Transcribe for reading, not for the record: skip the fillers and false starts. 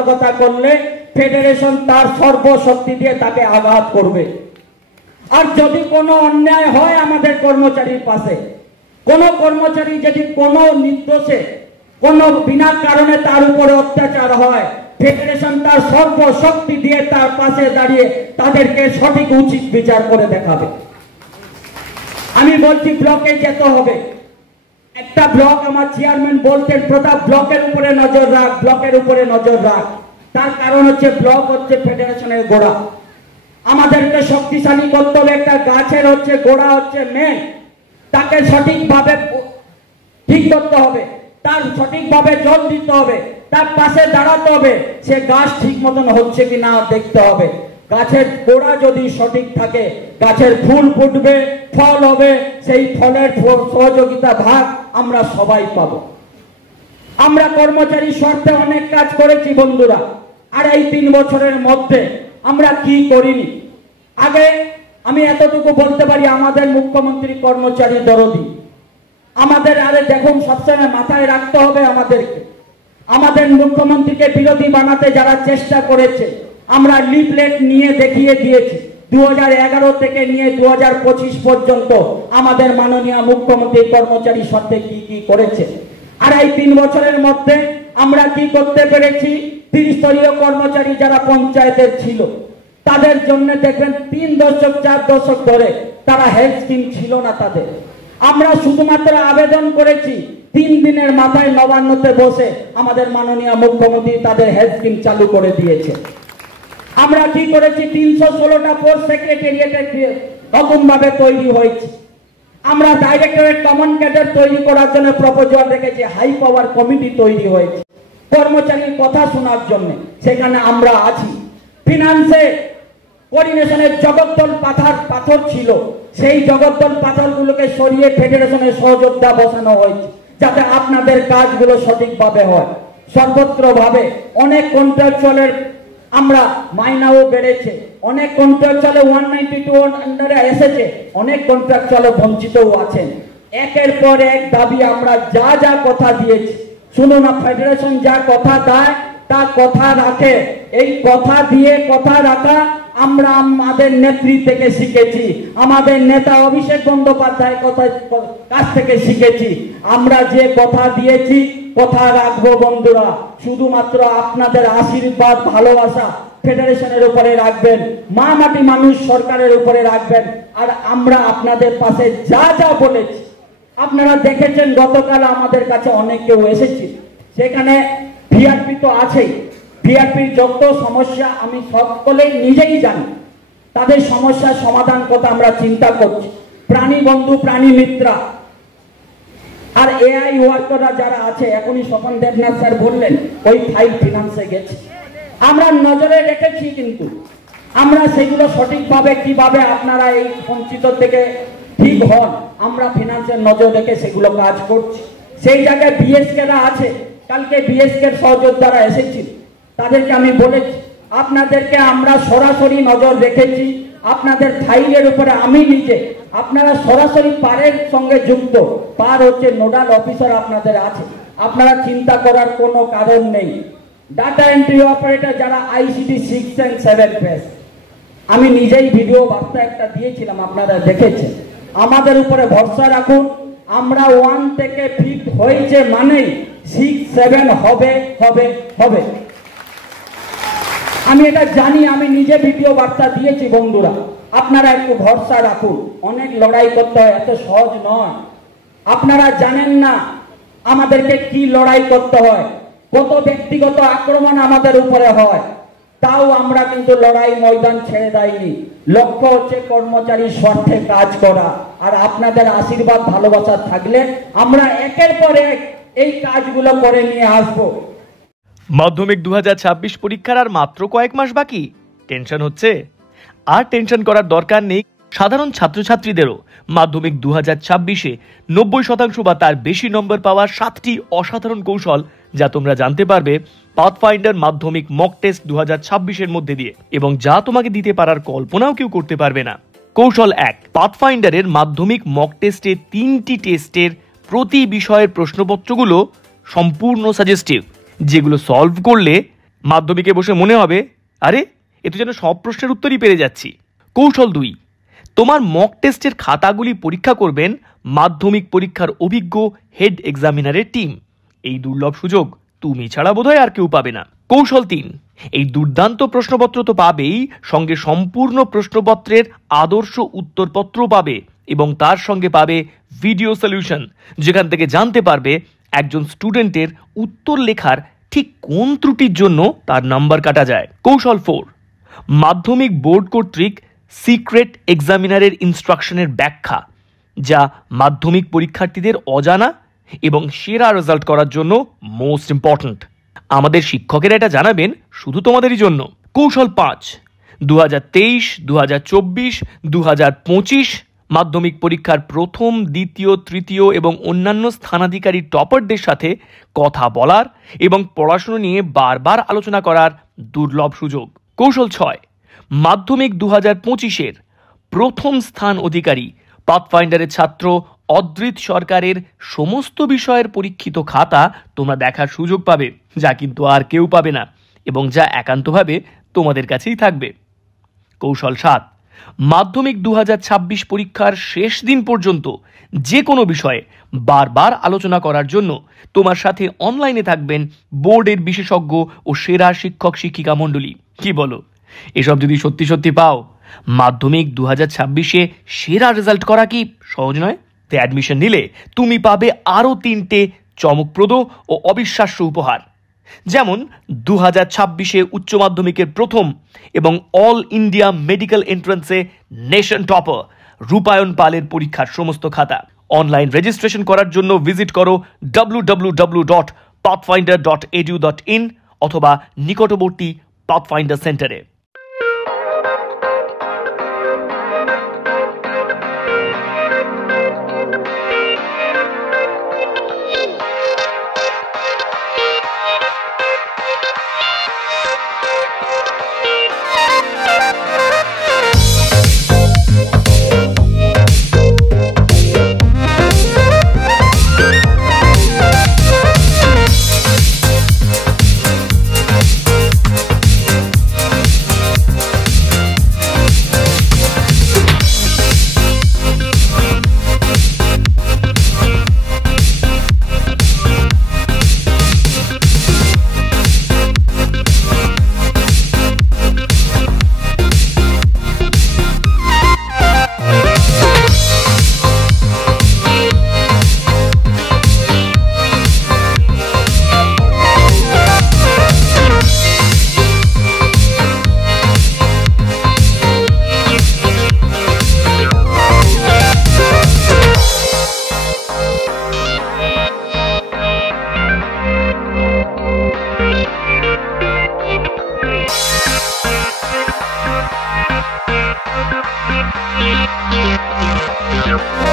বিশ্বাসঘাতকতা করলে ফেডারেশন তার সর্বশক্তি দিয়ে তাকে আঘাত করবে। আর যদি কোনো অন্যায় হয় আমাদের কর্মচারীর পাশে, কোনো কর্মচারী যদি কোনো নির্দোষে কোনো বিনা কারণে তার উপরে অত্যাচার হয়, ফেডারেশন তার সর্বশক্তি দিয়ে তার পাশে দাঁড়িয়ে তাদেরকে সঠিক উচিত বিচার করে দেখাবে। আমি বলছি ব্লকে যেতে হবে। একটা ব্লক আমার চেয়ারম্যান বলতেন প্রতাপ ব্লকের উপরে নজর রাখ, ব্লকের উপরে নজর রাখ। তার কারণ হচ্ছে ব্লক হচ্ছে ফেডারেশনের গোড়া। আমাদেরকে শক্তিশালী করতে হবে। একটা গাছের হচ্ছে গোড়া হচ্ছে মেন, তাকে সঠিকভাবে ঠিক করতে হবে, তার সঠিকভাবে জল দিতে হবে, তার পাশে দাঁড়াতে হবে, সে গাছ ঠিক মতন হচ্ছে কি না দেখতে হবে। গাছের গোড়া যদি সঠিক থাকে গাছের ফুল ফুটবে, ফল হবে, সেই ফলের সহযোগিতা ভাগ আমরা সবাই পাবো। আমরা কর্মচারী স্বার্থে অনেক কাজ করেছি বন্ধুরা, আর এই 3 বছরের মধ্যে আমরা কি করিনি। আগে আমি এতটুকু বলতে পারি, আমাদের মুখ্যমন্ত্রী কর্মচারী দরদি। আমাদের আরে দেখুন সবসময় মাথায় রাখতে হবে আমাদের মুখ্যমন্ত্রীকে বিরোধী বানাতে যারা চেষ্টা করেছে, আমরা লিফলেট নিয়ে দেখিয়ে দিয়েছি। 2011 থেকে নিয়ে 2025 পর্যন্ত আমাদের মাননীয় মুখ্যমন্ত্রী কর্মচারী স্বার্থে কি কি করেছে। আর এই 3 বছরের মধ্যে আমরা কি করতে পেরেছি, ত্রিস্তরীয় কর্মচারী যারা পঞ্চায়েতের ছিল তাদের জন্য দেখবেন 3 দশক 4 দশক ধরে তারা হেলথ স্কিম ছিল না তাদের। আমরা শুধুমাত্র আবেদন করেছি, 3 দিনের মাথায় নবান্নতে বসে আমাদের মাননীয় মুখ্যমন্ত্রী তাদের হেলথ স্কিম চালু করে দিয়েছে। আমরা কি করেছি, 316টা পোস্ট সেক্রেটারিয়েটে নতুন ভাবে তৈরি হয়েছে। আমরা ডাইরেক্টরেট কমন ক্যাডার তৈরি করার জন্য প্রপোজাল রেখেছি, হাই পাওয়ার কমিটি তৈরি হয়েছে কর্মচারীর কথা শোনার জন্য, সেখানে আমরা আছি। ফিনান্সে কোঅর্ডিনেশনের জগদ্দল পাথর ছিল, সেই জগদ্দল পাথরগুলোকে সরিয়ে ফেডারেশনের সহযোগিতা বসানো হয়েছে যাতে আপনাদের কাজগুলো সঠিকভাবে হয়। সর্বত্রভাবে অনেক কন্ট্রাকচুয়ালের আমরা মাইনাও বেড়েছে, অনেক কন্ট্রাকচুয়ালে 192 আন্ডারে এসেছে, অনেক কন্ট্রাকচুয়ালে বঞ্চিতও আছেন। একের পর এক দাবি আমরা যা যা কথা দিয়েছি, শুনুন না, ফেডারেশন যা কথা দেয় তা কথা রাখে। এই কথা দিয়ে কথা রাখা আমরা আমাদের নেত্রী থেকে শিখেছি, আমাদের নেতা অভিষেক বন্দ্যোপাধ্যায়ের কাছ থেকে শিখেছি। আমরা যে কথা দিয়েছি কথা রাখবো বন্ধুরা। শুধুমাত্র আপনাদের আশীর্বাদ ভালোবাসা ফেডারেশনের উপরে রাখবেন, মা মাটি মানুষ সরকারের উপরে রাখবেন। আর আমরা আপনাদের পাশে যা যা বলেছি আপনারা দেখেছেন, গতকাল আমাদের কাছে অনেক কেউ এসেছে, সেখানে ভিআরপি তো আছেই। ভিআরপির যত সমস্যা আমি সকলেই নিজেই জানি, তাদের সমস্যার সমাধান কথা আমরা চিন্তা করছি। প্রাণী বন্ধু, প্রাণী মিত্রা আর এআই ওয়ার্কাররা যারা আছে, এখনই স্বপন দেবনাথ স্যার বললেন ওই ফাইল ফিনান্সে গেছে, আমরা নজরে রেখেছি। কিন্তু আমরা সেগুলো সঠিকভাবে কিভাবে আপনারা এই বঞ্চিত থেকে ঠিক হন, আমরা ফিনান্সের নজর রেখে সেগুলো কাজ করছি। সেই জায়গায় বিএসকেরা আছে, কালকে বিএসকের সহযোদ্ধারা এসেছিল, তাদেরকে আমি বলেছি আপনাদেরকে আমরা সরাসরি নজর রেখেছি। আপনাদের ফাইলের উপরে আমি নিজে, আপনারা সরাসরি পারের সঙ্গে যুক্ত, পার হচ্ছে নোডাল অফিসার আপনাদের আছে, আপনারা চিন্তা করার কোনো কারণ নেই। ডাটা এন্ট্রি অপারেটর যারা আইসিটি 6 and 7 পেজ, আমি নিজেই ভিডিও বার্তা একটা দিয়েছিলাম, আপনারা দেখেছেন। আমাদের উপরে ভরসা রাখুন, আমরা 1 থেকে 5 হয়েছে মানেই 6, 7 হবে হবে হবে। আমি এটা জানি, আমি নিজে ভিডিও বার্তা দিয়েছি বন্ধুরা। আপনারা একটু ভরসা রাখুন, অনেক লড়াই করতে হয়, এত সহজ নয়। আপনারা জানেন না আমাদেরকে কি লড়াই করতে হয়, কত ব্যক্তিগত আক্রমণ আমাদের উপরে হয়, তাও আমরা কিন্তু লড়াই ময়দান ছেড়ে দেয়নি। লক্ষ্য হচ্ছে কর্মচারীর স্বার্থে কাজ করা, আর আপনাদের আশীর্বাদ ভালোবাসা থাকলে আমরা একের পর এক এই কাজগুলো করে নিয়ে আসবো। মাধ্যমিক 2026 পরীক্ষার আর মাত্র কয়েক মাস বাকি। টেনশন হচ্ছে? আর টেনশন করার দরকার নেই। সাধারণ ছাত্রছাত্রীদেরও মাধ্যমিক 2026-এ 90% বা তার বেশি নম্বর পাওয়ার 7টি অসাধারণ কৌশল যা তোমরা জানতে পারবে পাথফাইন্ডার মাধ্যমিক মক টেস্ট 2026-এর মধ্যে দিয়ে, এবং যা তোমাকে দিতে পারার কল্পনাও কেউ করতে পারবে না। কৌশল 1, পাথফাইন্ডারের মাধ্যমিক মক টেস্টে 3টি টেস্টের প্রতি বিষয়ের প্রশ্নপত্রগুলো সম্পূর্ণ সাজেস্টিভ, যেগুলো সলভ করলে মাধ্যমিকে বসে মনে হবে, আরে এ তো যেন সব প্রশ্নের উত্তরই পেরে যাচ্ছি। কৌশল 2, তোমার মক টেস্টের খাতাগুলি পরীক্ষা করবেন মাধ্যমিক পরীক্ষার অভিজ্ঞ হেড এক্সামিনারের টিম। এই দুর্লভ সুযোগ তুমি ছাড়া বোধহয় আর কেউ পাবে না। কৌশল 3, এই দুর্দান্ত প্রশ্নপত্র তো পাবেই, সঙ্গে সম্পূর্ণ প্রশ্নপত্রের আদর্শ উত্তরপত্র পাবে এবং তার সঙ্গে পাবে ভিডিও সলিউশন, যেখান থেকে জানতে পারবে একজন স্টুডেন্টের উত্তর লেখার ঠিক কোন ত্রুটির জন্য তার নাম্বার কাটা যায়। কৌশল 4, মাধ্যমিক বোর্ড কর্তৃক সিক্রেট এক্সামিনারের ইনস্ট্রাকশনের ব্যাখ্যা, যা মাধ্যমিক পরীক্ষার্থীদের অজানা এবং সেরা রেজাল্ট করার জন্য মোস্ট ইম্পর্ট্যান্ট। আমাদের শিক্ষকেরা এটা জানাবেন শুধু তোমাদেরই জন্য। কৌশল 5, 2023, 2024, 2025 মাধ্যমিক পরীক্ষার প্রথম, দ্বিতীয়, তৃতীয় এবং অন্যান্য স্থানাধিকারী টপারদের সাথে কথা বলার এবং পড়াশোনা নিয়ে বারবার আলোচনা করার দুর্লভ সুযোগ। কৌশল 6, মাধ্যমিক 2025-এর প্রথম স্থান অধিকারী পাথফাইন্ডারের ছাত্র অদ্রিত সরকারের সমস্ত বিষয়ের পরীক্ষিত খাতা তোমরা দেখার সুযোগ পাবে, যা কিন্তু আর কেউ পাবে না এবং যা একান্তভাবে তোমাদের কাছেই থাকবে। কৌশল 7, মাধ্যমিক 2026 পরীক্ষার শেষ দিন পর্যন্ত যে কোনো বিষয়ে বারবার আলোচনা করার জন্য তোমার সাথে অনলাইনে থাকবেন বোর্ডের বিশেষজ্ঞ ও সেরা শিক্ষক শিক্ষিকা মণ্ডলী। কি বলো, এসব যদি সত্যি সত্যি পাও, মাধ্যমিক 2026-এ সেরা রেজাল্ট করা কি সহজ নয়? তো অ্যাডমিশন নিলে তুমি পাবে আরও 3টে চমকপ্রদ ও অবিশ্বাস্য উপহার, যেমন 2026-এ উচ্চ মাধ্যমিকের প্রথম এবং অল ইন্ডিয়া মেডিকেল এন্ট্রান্সে নেশন টপার রূপায়ণ পালের পরীক্ষার সমস্ত খাতা। অনলাইন রেজিস্ট্রেশন করার জন্য ভিজিট করো www.pathfinder.edu.in অথবা নিকটবর্তী পাথফাইন্ডার সেন্টারে। Yeah.